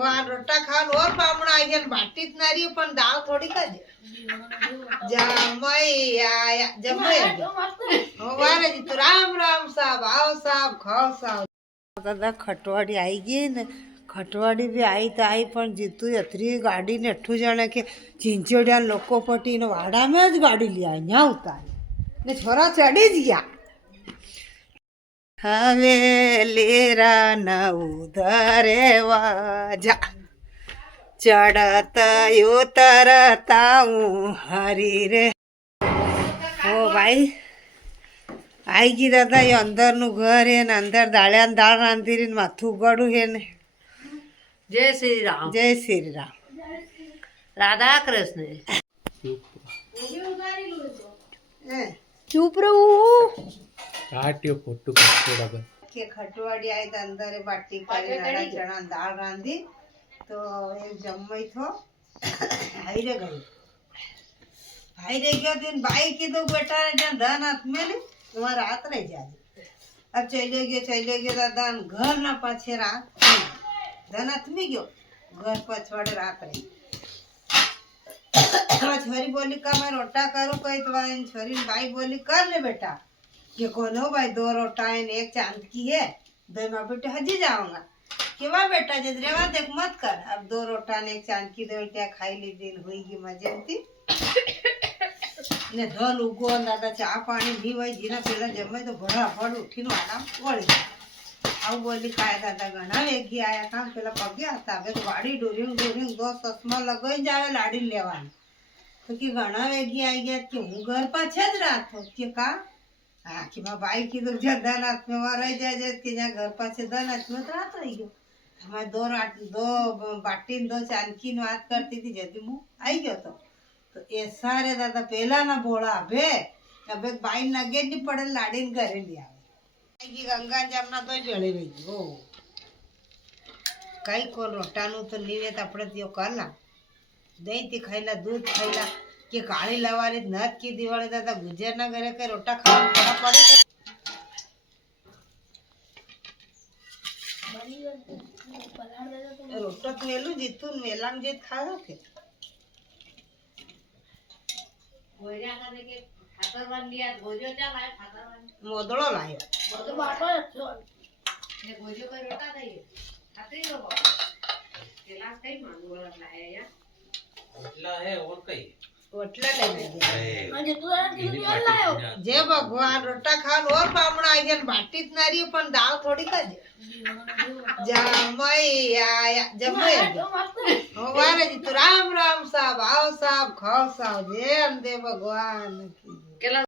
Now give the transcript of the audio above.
भगवान रोटा खान और बामणा आई गया बाटी ना रही पण दाल थोड़ी का जमई आया जमई हो वारे जी तो राम राम साहब आओ साहब खाओ साहब दादा खटवाड़ी आई गई ने खटवाड़ी भी आई तो आई पण जीतू अतरी गाड़ी ने अठू जाने के चिंचोड़िया लोको पटी ने वाड़ा में ज गाड़ी लिया यहाँ उतारी ने छोरा चढ़ी ज गया हवेलीरा न उधरे वाजा चढ़त उतरता हूँ हरी रे ओ भाई आई गई दादा ये अंदर नु घर है ने अंदर दाळ्या दाळ रांधीरी ने माथું ઉગાડું है ने जय श्री राम। जय श्री राम राधा कृष्ण। चुप रहू काट्यो फोटो थोड़ा बन के खटवाड़ी आई तो अंदर बाटी करे नाड़ा चना दाल रांधी तो एक जम्मई थो आई रे गयो दिन भाई की तो बेटा ने जन धन हाथ में ले वहां रात रह जाए अब चले गए दादा घर ना पाछे रात धन हाथ में गयो घर पछवाड़े रात रही छोरी बोली का मैं रोटा करूं कही तो छोरी भाई बोली कर ले बेटा कि कोनो भाई 2 रोटा है एक चांद की है दो माँ बेटे हजी जाऊंगा कि वाह बेटा जजरेवा देख मत कर अब 2 रोटा ने एक चांद की 2 रोटियां खाई ली दिन हुई मजे ने धोल उगो दादा चा पानी नहीं वही जीना पेला जमे तो भड़ा भड़ उठी नो आराम वળી આવું બોલી ખાયા દાદા ઘણા વેગી આયા કામ પેલા પગે હતા હવે તો વાડી ડોરિંગ 2 ચશ્મા લગાઈ જાવે લાડી લેવાની તો કે ઘણા વેગી આવી ગયા કે હું ઘર પાછે જ રાતો કે કા હા કે મારા ભાઈ કીધું જે ધનાથ में वहाँ रह जाए कि यहाँ घर पाछे धनाथ में तो रात रही गयो हमारे 2 बाटी 2 चांदकी ने बात करती थी जल्दी मुँह आई गयो तो ए सारे दादा पेला ना बोला अबे बाई नगे नहीं पड़े लाड़ी ने घरे लिया गंगा जमना तो जड़ी रही हो कई को रोटा नु तो नीवे तो अपने त्यो करला दही थी खाईला दूध खाईला कि काली लवारी नथ की दिवाली दादा गुजर ना घरे के रोटा खावा थोड़ा पड़े तो रोटा तो मेलू जीतू मेला में जीत खा के गोरिया करने के खातर बन लिया गोरियो क्या लाए खातर बन मोदड़ो लायो तो बाटो ये गोरियो का रोटा नहीं खाते ही लोग केलास कई मांगो वाला लाया या ओटला है और कई ओटला ले गया अरे तू और लायो जय भगवान रोटा खान और बामणा आई गया बाटी ना रही पण दाल थोड़ी का जमई आया जमई हो वारे जी तो राम राम साहब आओ साहब खाओ साहब जय अंबे भगवान की केला